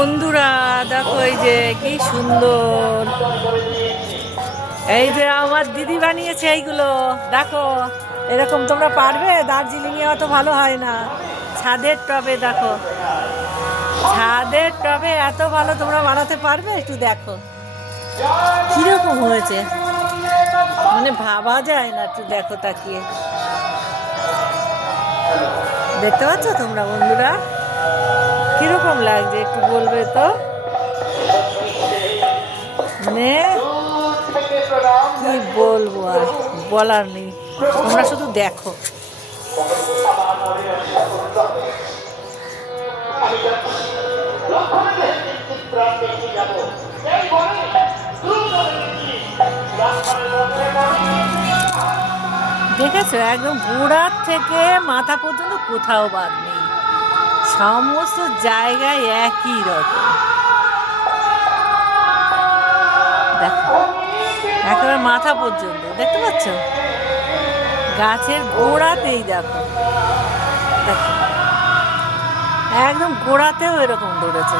বন্ধুরা দেখো এই যে কি সুন্দর, এই যে আমার দিদি বানিয়েছে এইগুলো দেখো। এরকম তোমরা পারবে? দার্জিলিং এ অত ভালো হয় না। ছাদের টবে দেখো, ছাদের টবে এত ভালো তোমরা বানাতে পারবে? একটু দেখো কিরকম হয়েছে, মানে ভাবা যায় না। একটু দেখো তাকিয়ে, দেখতে পাচ্ছ তোমরা বন্ধুরা কিরকম লাগছে একটু বলবে তো? মানে কি বলবো, আর বলার নেই, তোমরা শুধু দেখো। দেখেছো একদম গোড়ার থেকে মাথা পর্যন্ত কোথাও বাদ নেই, সমস্ত জায়গায় একই রকম। দেখো একেবারে মাথা পর্যন্ত দেখতে পাচ্ছ, গাছের গোড়াতেই দেখো, দেখো একদম গোড়াতেও এরকম ধরেছে।